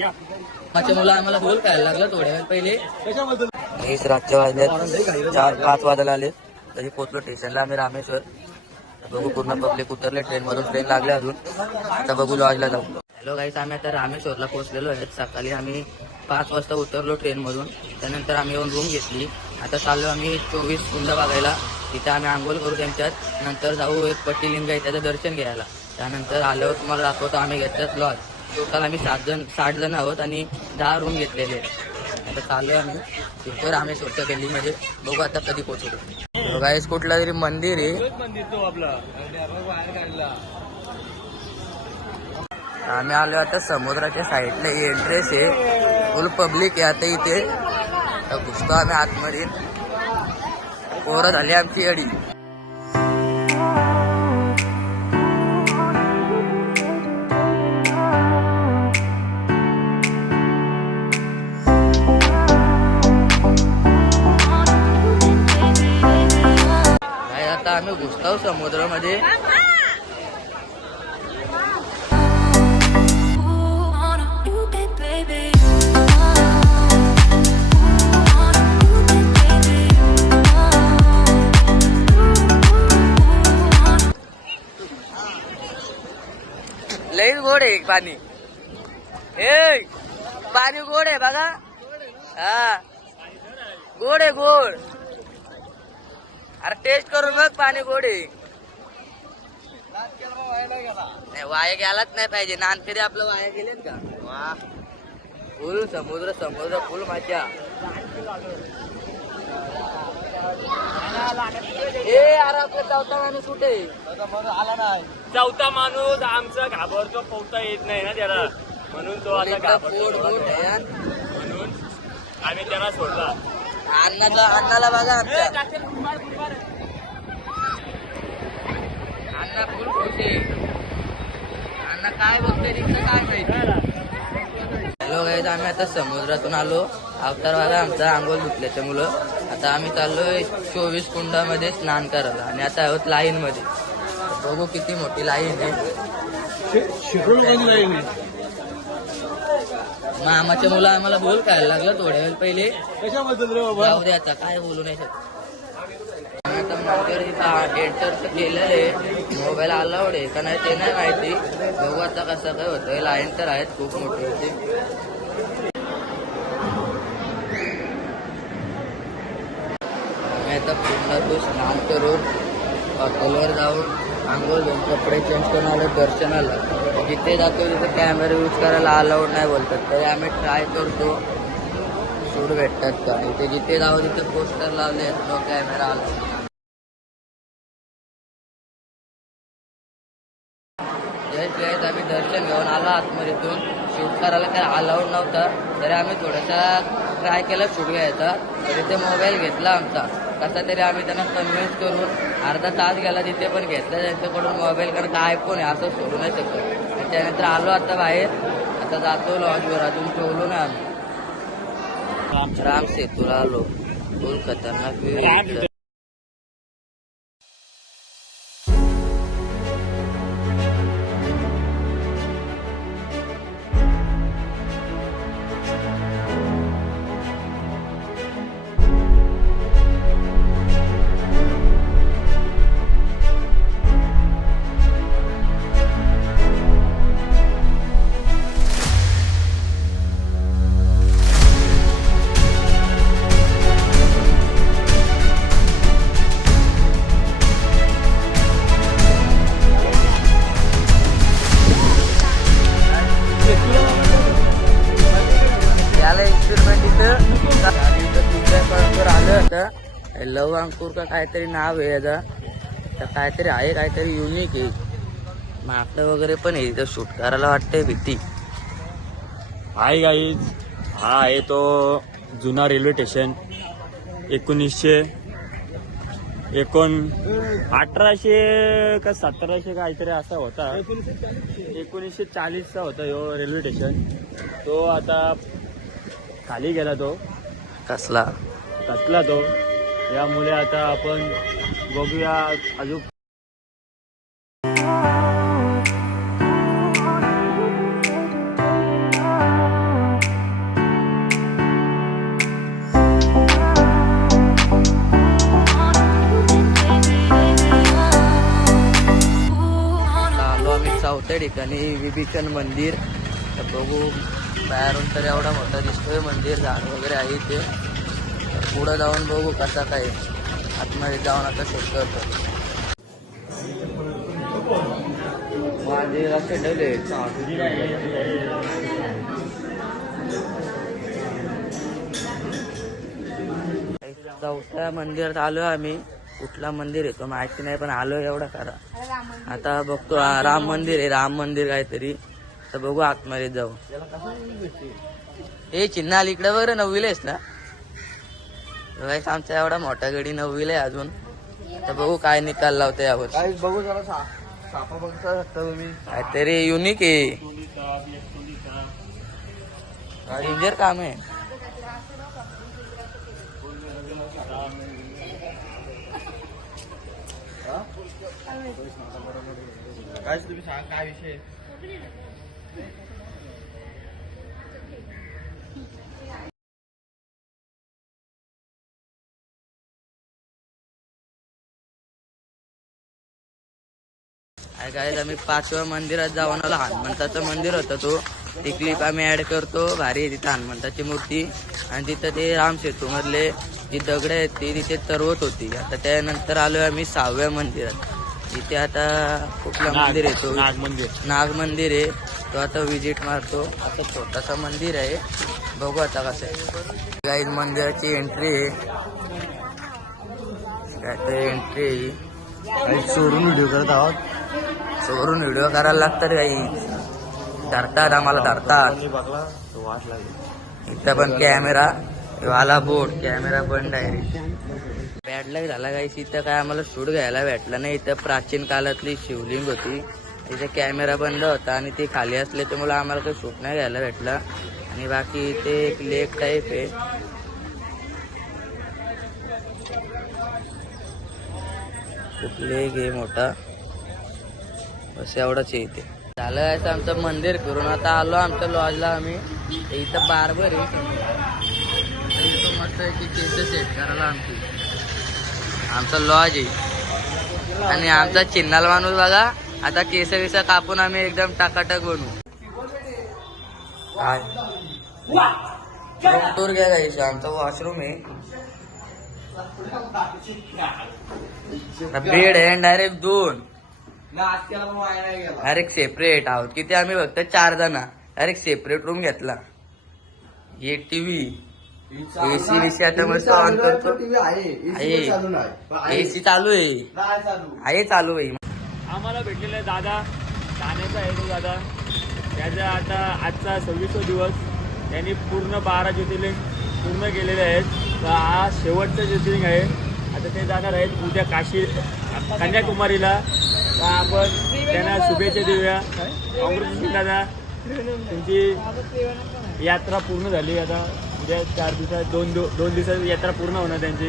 माझ्या मुलं आम्हाला बोल खायला लागलं थोड्या वेळ पहिले. रातच्या वाजल्यात 4-5 वाजायला आले तरी पोहोचलो स्टेशनला आम्ही रामेश्वर. बघू पूर्ण पब्लिक उतरले ट्रेन मधून, ट्रेन लागले अजून. आता बघू लॉजला जाऊ. हॅलो गाईस, आम्ही आता रामेश्वरला पोहोचलेलो आहेत. सकाळी आम्ही 5 वाजता उतरलो ट्रेन मधून. त्यानंतर आम्ही येऊन रूम घेतली. आता चाललो आम्ही 24 कुंड बघायला. तिथे आम्ही आंघोळ करू त्यांच्यात. नंतर जाऊ एक पट्टीलिंग आहे त्याचं दर्शन घ्यायला. त्यानंतर आल्यावर तुम्हाला दाखवतो आम्ही घेतल्यात लॉज. टोटल आम्ही 60 जण आहोत आणि 10 रूम घेतलेले. आता चाललो आम्ही तिथे रामेश्वरच्या गल्लीमध्ये. बघू आता कधी पोहोचलो. गाईस कुठला तरी मंदिर आहे. आम्ही आलो आता समुद्राच्या साईडला. एंट्रेस आहे, फुल पब्लिक आहे आता इथे. घुसतो आम्ही आतमध्ये. पोरं झाली आमची अडी. आता आम्ही घुसतो समुद्रामध्ये. लई गोड आहे पाणी. ए पाणी गोड आहे बघा. हा गोड आहे, गोड. अरे टेस्ट करून बघ, पाणी गोड आहे. नाही वाया गेलाच नाही पाहिजे. नानकरी आपलं वाया गेलेत का? वा फुल समुद्र, समुद्र फुल मजा. अरे आपला चौथा माणूस कुठे आला नाही? चौथा माणूस आमचा घाबरतो, पोहता येत नाही ना त्याला, म्हणून तो आता घाबरतो. म्हणून आम्ही त्याला सोडला. अन्नाला बघा आमच्या. अण्णा फुल खुशी. अण्णा काय बघतोय तिथं काय माहिती. हॅलो गाईज, आम्ही आता समुद्रातून आलो. अवतार बघा आमचा आंघोळ धुतल्याच्या मुलं. आता आम्ही चाललोय 24 कुंडामध्ये स्नान करायला आणि आता आहोत लाईन मध्ये. बघू किती मोठी लाईन आहे. मामाच्या मुलं आम्हाला बोल खायला लागलं थोड्या वेळ पहिले. जाऊ दे आता, काय बोलू नाही शकत. आता मंदिर एंटर केलेलं आहे. मोबाईल अलाउड आहे का नाही ते नाही माहिती. बघू आता कसं काय होतंय. लाईन तर आहेत खूप मोठी होती. आम्ही आता पूर्ण तो स्नान करून हॉटेलवर जाऊन आंघोळ घेऊन कपडे चेंज करून आलो दर्शनाला. जिथे जातो तिथे कॅमेरा यूज करायला अलाउड नाही बोलतात, तरी आम्ही ट्राय करतो शूट भेटतात का. इथे जिथे जाऊ तिथे पोस्टर लावले नो कॅमेरा अलाउड. आम्ही दर्शन घेऊन आलो आतमध्येतून. शूट करायला काय अलाउड नव्हता, तरी आम्ही थोडासा ट्राय केला शूट घ्यायचा. तरी ते मोबाईल घेतला आमचा कसा तरी. आम्ही त्यांना कन्व्हिन्स करून अर्धा तास गेला तिथे पण घेतला त्यांच्याकडून मोबाईल, कारण काय आयफोन आहे असं सोडू नाही शकत. त्यानंतर आलो आता बाहेर. आता जातो लॉजवर. अजून ठेवलो ना आम्ही. राम सेतूला आलो. फुल खतरनाक व्ह्यू. लव अंकुर का काहीतरी नाव आहे याचा. तर काहीतरी आहे, काहीतरी युनिक आहे. माकड वगैरे पण आहे इथं. शूट करायला वाटतंय भीती. हाय गाईज, हा आहे तो जुना रेल्वे स्टेशन. 1800 का 1700 काहीतरी असा होता. 1940चा होता ह्यो रेल्वे स्टेशन. तो आता खाली गेला. तो कसला तो. यामुळे आता आपण बघूया अजून. ठिकाणी विभीषण मंदिर. तर बघू बाहेरून तर एवढा मोठा दिसतोय मंदिर, झाड वगैरे आहे इथे. तर पुढं जाऊन बघू कसा काय आतमध्ये जाऊन आता शूट करतो. माझे असे ठेवले चौथ्या मंदिरात आलो आम्ही. कुठला मंदिर आहे तो माहिती नाही, पण आलो एवढा करा. आता बघतो राम मंदिर आहे, राम मंदिर काहीतरी. तर बघू आतमध्ये जाऊ. हे चिन्ह आली इकडे बरं. 9वीला आहेस ना? आमचा एवढा मोठा गडी 9वीला आहे अजून. तर बघू काय निकाल लावते यावर. बघू जरा सापा बघता शकता तुम्ही. काहीतरी युनिक आहे, डेंजर काम आहे. काय तुम्ही सांगा काय विषय. काय आम्ही 5व्या मंदिरात जाऊन आलो. हनुमंताचं मंदिर होतं तो. ती क्लिप आम्ही ऍड करतो. भारी आहे तिथं हनुमंताची मूर्ती. आणि तिथं ते राम सेतू मधले जी दगड आहेत ती तिथे तरवत होती. आता त्यानंतर आलोय आम्ही 6व्या मंदिरात. तिथे आता कुठला मंदिर आहे तो? नाग मंदिर आहे. तो आता विजिट मारतो. आता छोटासा मंदिर आहे, बघू आता कसं आहे. गाईज मंदिराची एंट्री आहे. काहीतरी एंट्री आहे. सोडून व्हिडिओ करत आहोत. चोरून व्हिडिओ करायला लागतात काही. धरतात आम्हाला, धरतात. इथं पण कॅमेरा वाला बोट, कॅमेरा बंद आहे. बॅड लक झाला काही. इथं काय आम्हाला शूट घ्यायला भेटला नाही. इथं प्राचीन काळातली शिवलिंग होती, तिथे कॅमेरा बंद होता आणि ते खाली असले त्यामुळे आम्हाला काही शूट नाही घ्यायला भेटला. आणि बाकी इथे एक लेक टाईप आहे. खूप लेक आहे मोठा. बस एवढंच आहे इथे. झालं असं आमचं मंदिर फिरून आता आलो आमच्या लॉजला आम्ही. इथं बार्बर आहे, इथं मस्त आहे केस सेट करायला आमचा लॉज आहे. आणि आमचा चिन्नाल माणूस बघा आता केस विसा कापून आम्ही एकदम टाकाटक बनू. काय टूर घ्या गाईस. आमचा वॉशरूम आहे, बेड आहे डायरेक्ट 2. डायरेक्ट सेपरेट आहोत. किती आम्ही फक्त 4 जण. डायरेक्ट सेपरेट रूम घेतला. एक टीव्ही, एसी विषय आता मस्त ऑन करतो. एसी चालू आहे चालू आहे. आम्हाला भेटलेला आहे दादा, ठाण्याचा आहे तो दादा. त्याचा आता आजचा 26वा दिवस. त्यांनी पूर्ण 12 ज्योतिर्लिंग पूर्ण केलेले आहेत. तर हा शेवटचं ज्योतिर्लिंग आहे. आता ते जाणार आहेत उद्या काशी कन्याकुमारीला. तर आपण त्यांना शुभेच्छा देऊया. काँग्रेस दादा, तुमची यात्रा पूर्ण झाली. आता उद्या 4 दिवसात 2 दिवसात यात्रा पूर्ण होणार त्यांची.